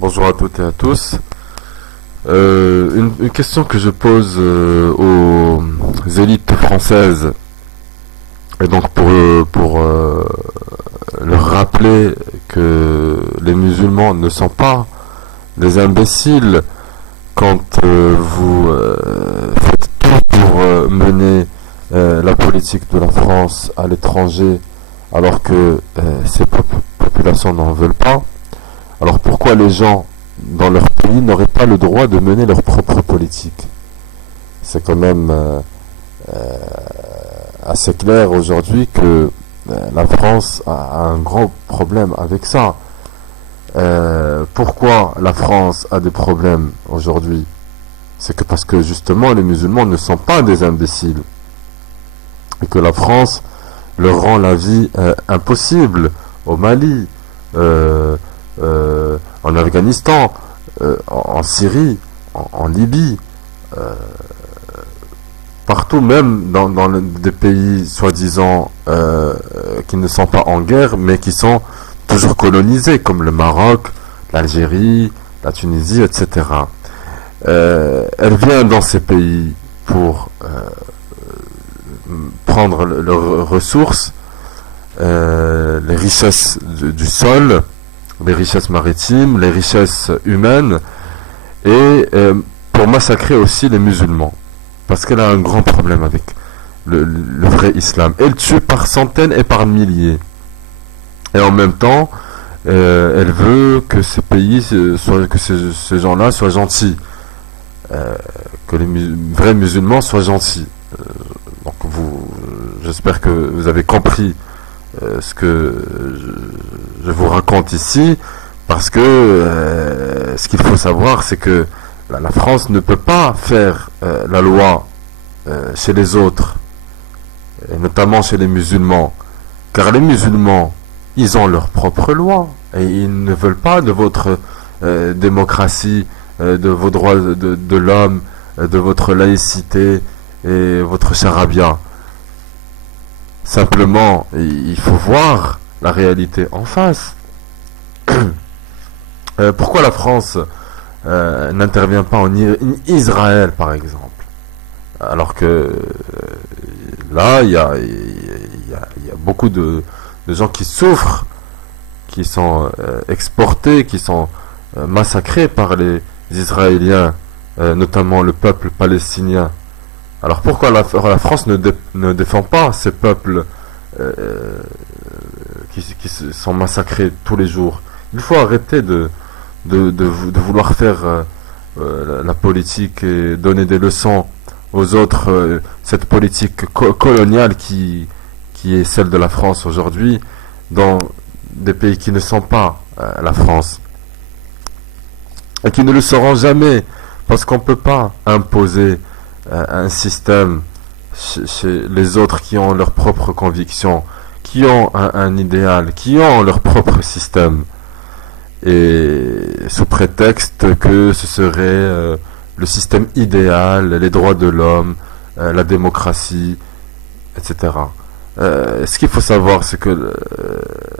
Bonjour à toutes et à tous. Une question que je pose aux élites françaises, et donc pour leur rappeler que les musulmans ne sont pas des imbéciles quand vous faites tout pour mener la politique de la France à l'étranger alors que ces populations n'en veulent pas. Alors pourquoi les gens dans leur pays n'auraient pas le droit de mener leur propre politique? C'est quand même assez clair aujourd'hui que la France a un grand problème avec ça. Pourquoi la France a des problèmes aujourd'hui? C'est que parce que justement les musulmans ne sont pas des imbéciles et que la France leur rend la vie impossible au Mali, en Afghanistan, en Syrie, en Libye, partout, même dans des pays soi-disant qui ne sont pas en guerre mais qui sont toujours colonisés, comme le Maroc, l'Algérie, la Tunisie, etc. Elle vient dans ces pays pour prendre leurs ressources, les richesses du sol, les richesses maritimes, les richesses humaines, et pour massacrer aussi les musulmans, parce qu'elle a un grand problème avec le vrai islam. Elle tue par centaines et par milliers, et en même temps elle veut que ces pays que ces gens-là soient gentils, que les vrais musulmans soient gentils. Donc j'espère que vous avez compris ce que je vous raconte ici, parce que ce qu'il faut savoir, c'est que la France ne peut pas faire la loi chez les autres, et notamment chez les musulmans, car les musulmans, ils ont leur propre loi, et ils ne veulent pas de votre démocratie, de vos droits de l'homme, de votre laïcité et votre charabia. Simplement, il faut voir la réalité en face. Pourquoi la France n'intervient pas en Israël, par exemple, alors que là, il y a beaucoup de gens qui souffrent, qui sont exportés, qui sont massacrés par les Israéliens, notamment le peuple palestinien. Alors pourquoi la France ne défend pas ces peuples qui sont massacrés tous les jours? Il faut arrêter de vouloir faire la politique et donner des leçons aux autres, cette politique coloniale qui est celle de la France aujourd'hui, dans des pays qui ne sont pas la France, et qui ne le seront jamais, parce qu'on ne peut pas imposer un système chez les autres qui ont leurs propres convictions, qui ont un idéal, qui ont leur propre système, et sous prétexte que ce serait le système idéal, les droits de l'homme, la démocratie, etc. Ce qu'il faut savoir, c'est que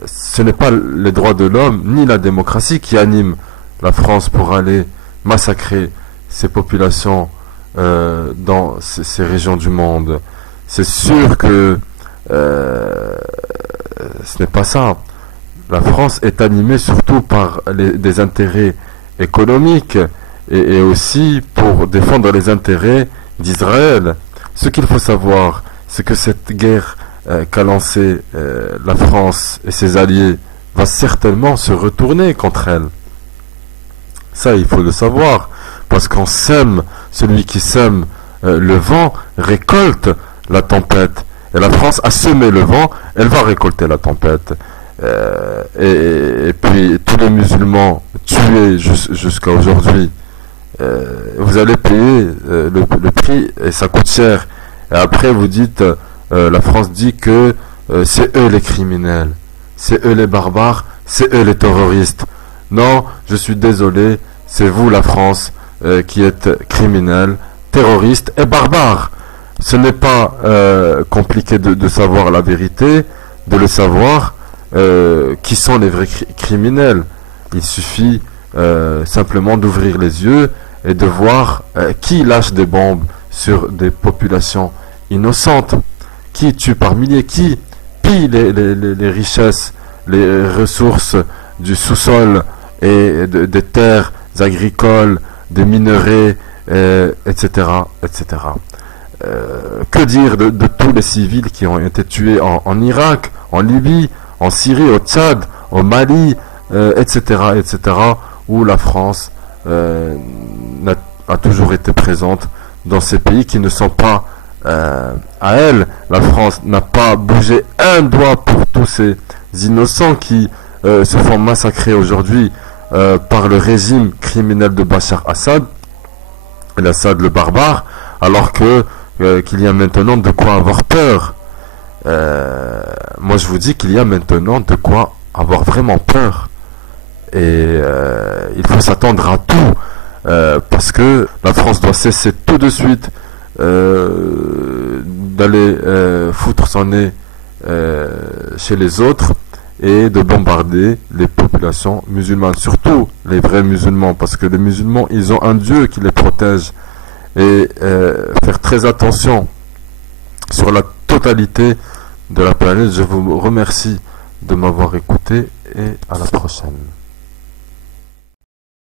ce n'est pas les droits de l'homme ni la démocratie qui animent la France pour aller massacrer ces populations dans ces régions du monde. C'est sûr que ce n'est pas ça. La France est animée surtout par des intérêts économiques, et aussi pour défendre les intérêts d'Israël. Ce qu'il faut savoir, c'est que cette guerre qu'a lancée la France et ses alliés va certainement se retourner contre elle. Ça, il faut le savoir, parce qu'on sème, celui qui sème le vent récolte la tempête. Et la France a semé le vent, elle va récolter la tempête. Et puis tous les musulmans tués jusqu'à aujourd'hui, vous allez payer le prix, et ça coûte cher. Et après vous dites, la France dit que c'est eux les criminels, c'est eux les barbares, c'est eux les terroristes. Non, je suis désolé, c'est vous la France qui êtes criminels, terroristes et barbares. Ce n'est pas compliqué de savoir la vérité, de le savoir, qui sont les vrais criminels. Il suffit simplement d'ouvrir les yeux et de voir qui lâche des bombes sur des populations innocentes, qui tue par milliers, qui pille les richesses, les ressources du sous-sol et des terres agricoles, des minerais, etc., etc. Que dire de tous les civils qui ont été tués en Irak, en Libye, en Syrie, au Tchad, au Mali, etc., etc., où la France a toujours été présente dans ces pays qui ne sont pas à elle. La France n'a pas bougé un doigt pour tous ces innocents qui se font massacrer aujourd'hui par le régime criminel de Bachar Assad, l'Assad le barbare, alors que qu'il y a maintenant de quoi avoir peur. Moi je vous dis qu'il y a maintenant de quoi avoir vraiment peur. Et il faut s'attendre à tout, parce que la France doit cesser tout de suite d'aller foutre son nez chez les autres et de bombarder les populations musulmanes, surtout les vrais musulmans, parce que les musulmans, ils ont un Dieu qui les protège, et faire très attention sur la totalité de la planète. Je vous remercie de m'avoir écouté et à la prochaine.